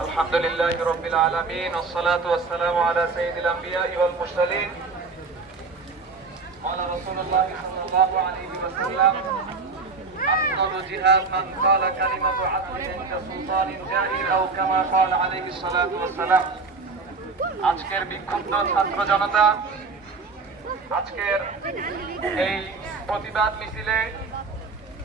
الحمد لله رب العالمين والصلاة والسلام على سيد الأنبياء والمرسلين قال رسول الله صلى الله عليه وسلم أفضل جهاد من قال كلمة عدل عند سلطان جائر أو كما قال عليه الصلاة والسلام আজকের বিক্ষুব্ধ ছাত্র জনতা আজকের এই প্রতিবাদ মিছিলে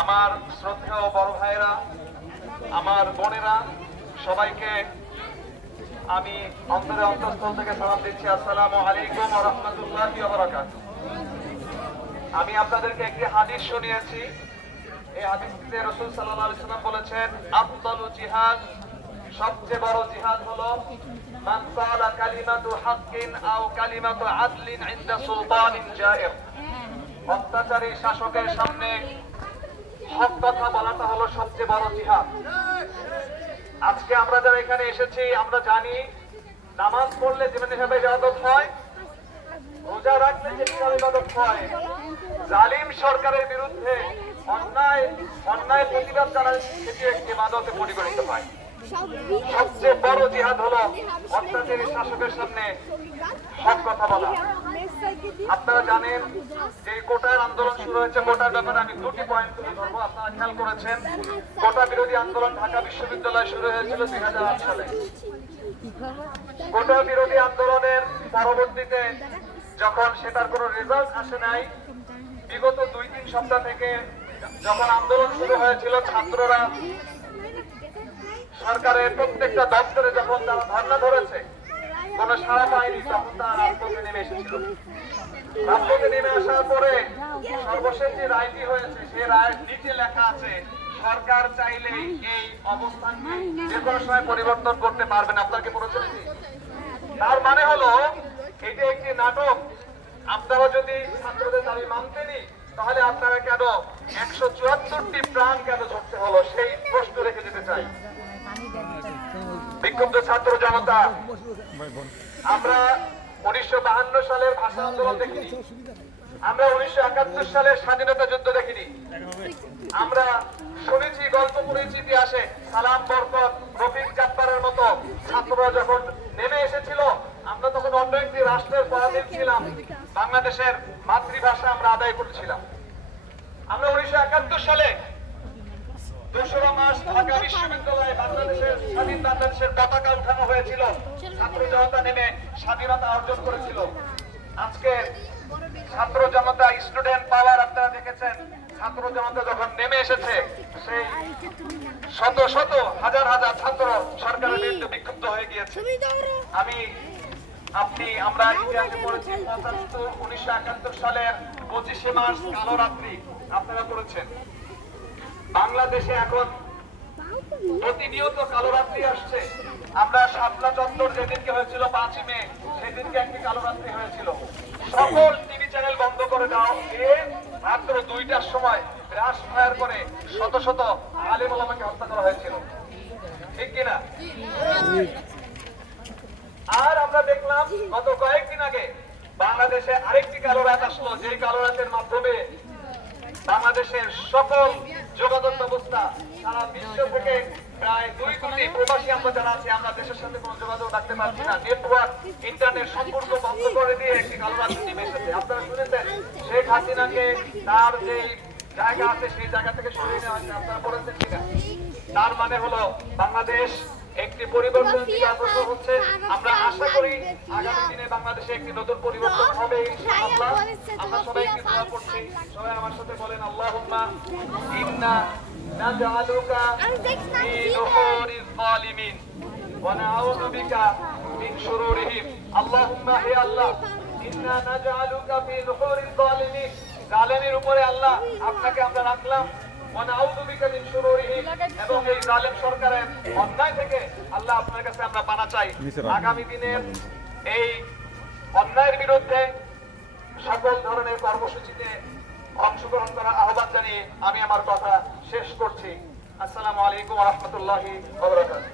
আমার শ্রদ্ধেয় বড় ভাইয়েরা আমার বোনেরা, সবাইকে আমি অন্তরে অন্তঃস্থল থেকে সালাম দিচ্ছি। আসসালামু আলাইকুম রাহমাতুল্লাহি আমি আপনাদেরকে একটি হাদিস শুনিয়েছি। এই হাদিসটিতে রাসূল সাল্লাল্লাহু আলাইহি সাল্লাম বলেছেন, আফদালু জিহাদ, সবচেয়ে বড় জিহাদ হলো আও আদলিন অত্যাচারী শাসকের সামনে হক কথা বলাটা হলো সবচেয়ে বড় জিহাদ। আজকে আমরা যারা এখানে এসেছি, আমরা জানি নামাজ পড়লে জীবন হিসাবে ইবাদত হয়, রোজা রাখলে যে ইবাদত হয়। জালিম সরকারের বিরুদ্ধে অন্যায় অন্যায় প্রতিবাদ করা সেটি একটি ইবাদতে পরিগণিত হয়। সবচেয়ে বড় জিহাদ হলো অত্যাচারী শাসকের সামনে হক কথা বলা। আপনারা জানেন যে কোটার আন্দোলন শুরু হয়েছে, কোটার ব্যাপারে আমি দুটি পয়েন্ট তুলে ধরবো, আপনারা খেয়াল করেছেন। কোটা বিরোধী আন্দোলন ঢাকা বিশ্ববিদ্যালয়ে শুরু হয়েছিল দুই সালে। কোটা বিরোধী আন্দোলনের পরবর্তীতে যখন সেটার কোনো রেজাল্ট আসে নাই, বিগত দুই তিন সপ্তাহ থেকে যখন আন্দোলন শুরু হয়েছিল, ছাত্ররা সরকারের প্রত্যেকটা দপ্তরে যখন তারা ধর্ণা ধরেছে কোন সাড়া পায়নি তখন তারা নেমে এসেছিল। রাজপথে নেমে আসার পরে সর্বশেষ যে রায়টি হয়েছে, সে রায়ের নিচে লেখা আছে, সরকার চাইলেই এই অবস্থানকে যে কোনো সময় পরিবর্তন করতে পারবেন আপনার কি পড়েছেন এটি? তার মানে হলো, এটা একটি নাটক। আপনারা যদি ছাত্রদের দাবি মানতেনি তাহলে আপনারা কেন একশো চুয়াত্তরটি প্রাণ কেন ধরতে হলো? সেই প্রশ্ন রেখে যেতে চাই। বিক্ষুব্ধ ছাত্র জনতা, আমরা উনিশশো বাহান্ন সালের ভাষা আন্দোলন দেখিনি। আমরা উনিশশো একাত্তর সালের স্বাধীনতা যুদ্ধ দেখিনি। আমরা শুনেছি, গল্প পড়েছি ইতিহাসে, সালাম, বরকত, রফিক জাব্বারের মতো ছাত্ররা যখন নেমে এসেছিল, আমরা তখন অন্য একটি রাষ্ট্রের পরাধীন ছিলাম, বাংলাদেশের মাতৃভাষা আমরা আদায় করেছিলাম। আমরা উনিশশো একাত্তর সালে ছাত্র জনতা স্টুডেন্ট পাওয়ার আপনারা দেখেছেন, ছাত্র জনতা যখন নেমে এসেছে, সেই শত শত, হাজার হাজার ছাত্র সরকারের বিরুদ্ধে বিক্ষুব্ধ হয়ে গিয়েছে। আমি, আপনি, আমরা ইতিহাসে পড়েছি উনিশশো একাত্তর সালের পঁচিশে মার্চ কালো রাত্রি, আপনারা করেছেন বাংলাদেশে এখন প্রতিনিয়ত কালো রাত্রি আসছে। আমরা শাপলা চত্বর যেদিনকে হয়েছিল পাঁচই মে, সেদিনকে একটি কালো রাত্রি হয়েছিল। সকল টিভি চ্যানেল বন্ধ করে দাও। মাত্র দুইটার সময় রাস ফায়ার করে শত শত আলিম আমাকে হত্যা করা হয়েছিল। ঠিক কিনা? আর আমরা দেখলাম, গত কয়েকদিন আগে বাংলাদেশে আরেকটি কালো রাত আসলো। যে কালো রাতের মাধ্যমে বাংলাদেশের সকল যোগাযোগ ব্যবস্থা সারা বিশ্ব থেকে প্রায় দুই কোটি প্রবাসী আমরা যারা আছি, আমরা দেশের সাথে কোনো যোগাযোগ রাখতে পারছি না। নেটওয়ার্ক ইন্টারনেট সম্পর্ক বন্ধ করে দিয়ে একটি কালো রাত নেমে আপনারা শুনেছেন, শেখ হাসিনাকে তার যে জায়গা আছে, সেই জায়গা থেকে সরিয়ে নেওয়া হয়েছে। আপনারা পড়েছেন কিনা? তার মানে হলো বাংলাদেশ একটি পরিবর্তন অগ্রসর হচ্ছে আমরা আশা করি আগামী দিনে বাংলাদেশে একটি নতুন পরিবর্তন হবে ইনশাআল্লাহ। আমরা সবাই একটি দোয়া করছি। সবাই আমার সাথে বলেন আল্লাহুম্মা ইন্না নাজআলুকা ফি নুহুরিজ জালিমিন ওয়া নাউযু বিকা মিন শুরুরিহিম। আল্লাহুম্মা হে আল্লাহ ইন্না নাজআলুকা ফি নুহুরিজ জালিমিন জালেমের উপরে আল্লাহ আপনাকে আমরা রাখলাম। মিন এবং এই জালেম সরকারের অন্যায় থেকে আল্লাহ আপনার কাছে আমরা পানা চাই। আগামী দিনের এই অন্যায়ের বিরুদ্ধে সকল ধরনের কর্মসূচিতে অংশগ্রহণ করার আহ্বান জানিয়ে আমি আমার কথা শেষ করছি। আসসালামু আলাইকুম রাহমাতুল্লাহি ওয়া বারাকাতুহু।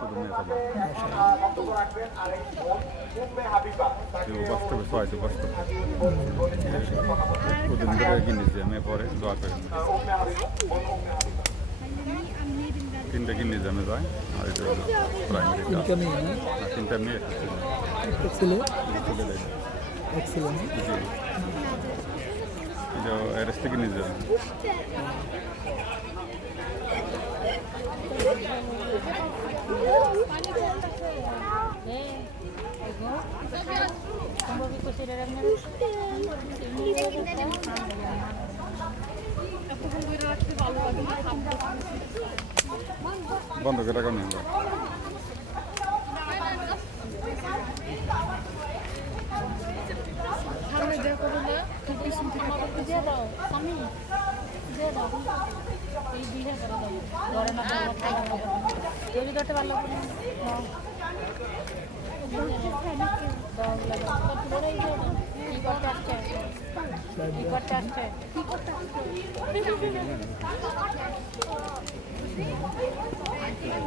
বলব? বাস্তবে। সোয়াতে বাস্তবে ওদিন ধরে কিনেছি আমি পরে দোয়া করে। তিনটা কিনে যামে যায় আর এটা হলো প্রাইমারি তিনটা মেয়ে একটা ছেলে না এটা অ্যারেস্ট থেকে নিয়ে যাবে। বন্ধ করে রাখা না। ঠিক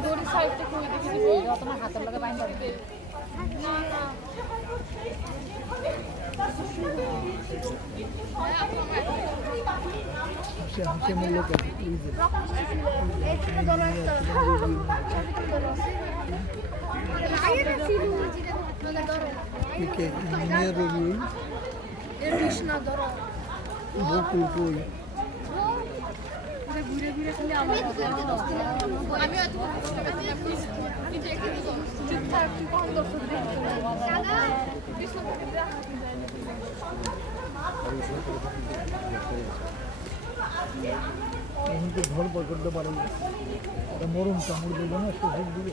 দড়ি সাইডটা খুলে দিবি তোমার হাতের লগে বাইন করবে না না সে হাসে মূল্য ঘুরে ঘুরে খালি আমি দর্শক এখন তো ঘর পর করতে পারে না ওটা মরম কামড় দেবে না শ্বশুর দিবে।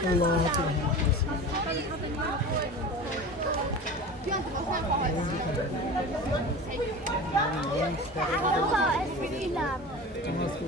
আল্লাহ নামাজ কোথায় ব্যবস্থা করছে যে মিটিংটা করছে এটা লিখিতভাবে সেখানে জেনারেলের কাছে দেওয়া দরকার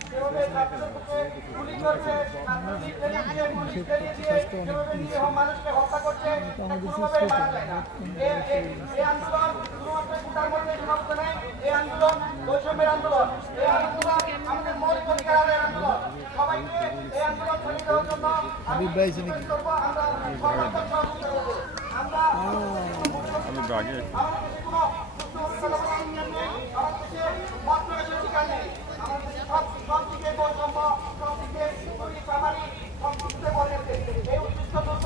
গেছে আওয়ামী ব্রিটিশ সরকার যেভাবে ছাত্রদেরকে গুলি করছে ছাত্রদের ট্রেনিং দিয়ে পুলিশ ট্রেনিং দিয়ে যেভাবে নিরীহ মানুষকে হত্যা করছে তো আমাদের কোনোভাবেই সুস্থ মানা যায় না। এ- এ- এই আন্দোলন শুধুমাত্র কোটার মধ্যে সীমাবদ্ধ নয় এই আন্দোলন বৈষম্যের আন্দোলন এই আন্দোলন আমাদের মৌলিক অধিকার আদায়ের আন্দোলন সবাইকে এই আন্দোলন চালিয়ে দেওয়ার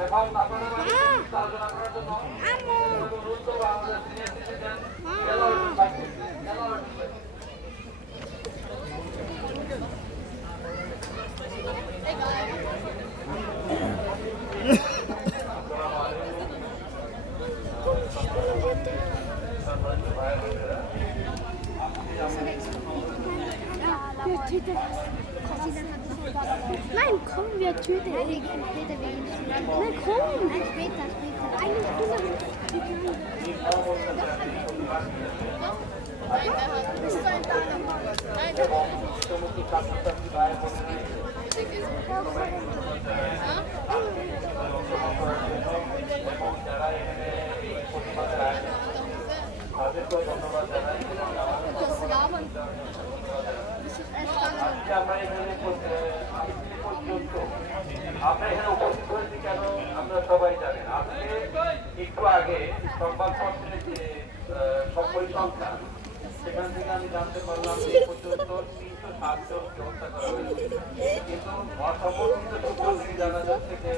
শুরু আমরা এখানে পর্যন্ত আমরা এখানে উপস্থিত হয়েছি কেন আপনারা সবাই জানেন আজকে একটু আগে সংবাদপত্রে যে আহ, সব পরিসংখ্যান সেখান থেকে আমি জানতে পারলাম যে পর্যন্ত তিনশো সাত জনকে হত্যা করা হয়েছে। কিন্তু অসংগঠিত সূত্র থেকে জানা যাচ্ছে যে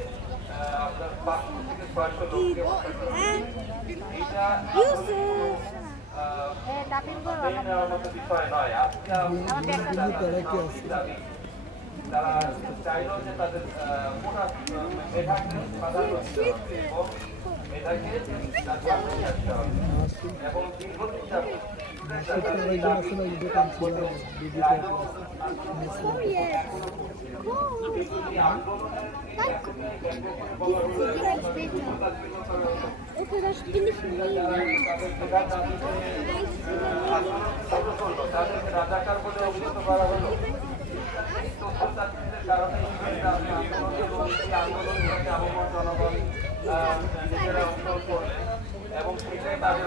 আপনার পাঁচশো থেকে ছয়শো লোককে হত্যা করা হয়েছে। বিষয় নয়। আজকে দাবি তারা চাইলেও যে তাদের মোটা মেধাকে প্রাধান্য দিতে হবে এবং মেধাকে এবং দীর্ঘদিন যাবত Okay, das bin করা হলো সাথে আবহাওয়া জনগণ নিজেরা অংশগ্রহণ করলেন এবং তাদের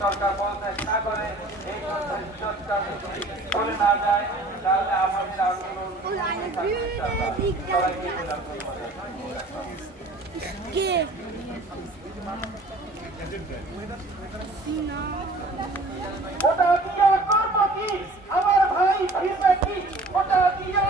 সরকার করা করা করে পদত্যাগ না করে, এই চলে না যায়, তাহলে আমাদের আন্দোলন সবাইকে. ওটা দিয়া করব কি আমার ভাই ফিরবে কি ওটা দিয়া